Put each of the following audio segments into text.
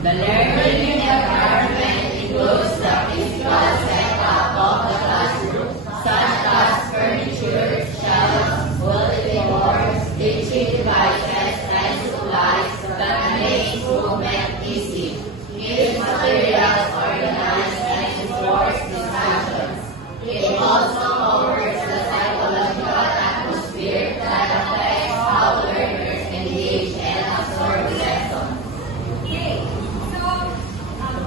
The learning environment includes the physical setup of the classroom, such as furniture, shelves, bulletin boards, teaching devices, and supplies that make movement easy. These materials organize and enforce discussions. It also covers the psychological atmosphere that affects how learners engage and absorb lessons. Okay, so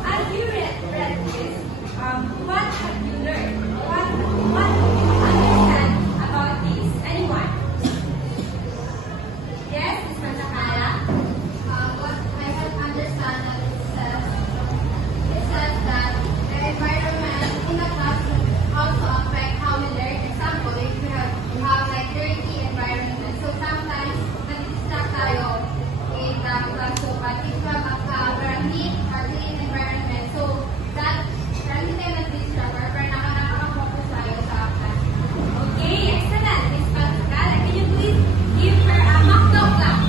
as you read this, what have you learned? What do you understand about this? Anyone? Yes, Ms. Mantakala? What I have understand that it says that the environment in the classroom also affect how we learn. Example, if you have like dirty environment, so sometimes nag-distract tayo in the classroom. But if you have a neat or clean environment, so that hindi tayo nag-distract or nakaka-focus tayo sa classroom. Okay, excellent. Ms. Mantakala, can you please give her a mock clap?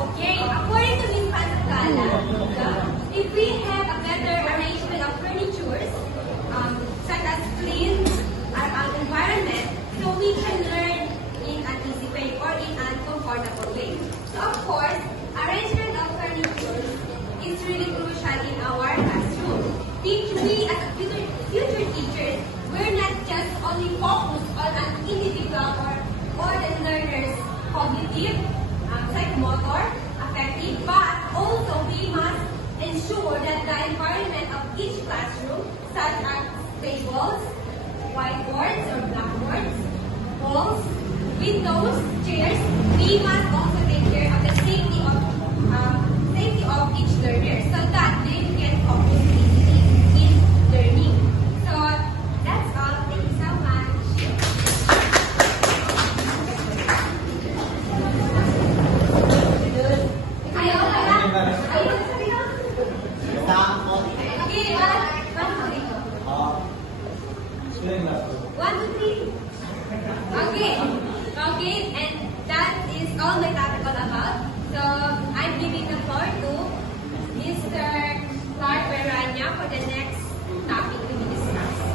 Okay, according to Ms. Pantakala, if we have a better arrangement of furniture, such as clean environment, so we can learn in an easy way or in a comfortable way. So of course, arrangement of furniture is really crucial in our classroom. We as a future teachers, we're not just only focused on an individual or the learner's cognitive, psychomotor, affective, but also we must ensure that the environment of each classroom, such as tables, whiteboards or blackboards, walls, windows, chairs, we must also take care of the safety of each learner so that they can focus easily in learning. So that's all. Thank you so much. Ayaw ka na? Ayaw ka na? Okay, one, two, three. Okay. Okay, and that is all my topic all about. So I'm giving the floor to Mr. Clark Verania for the next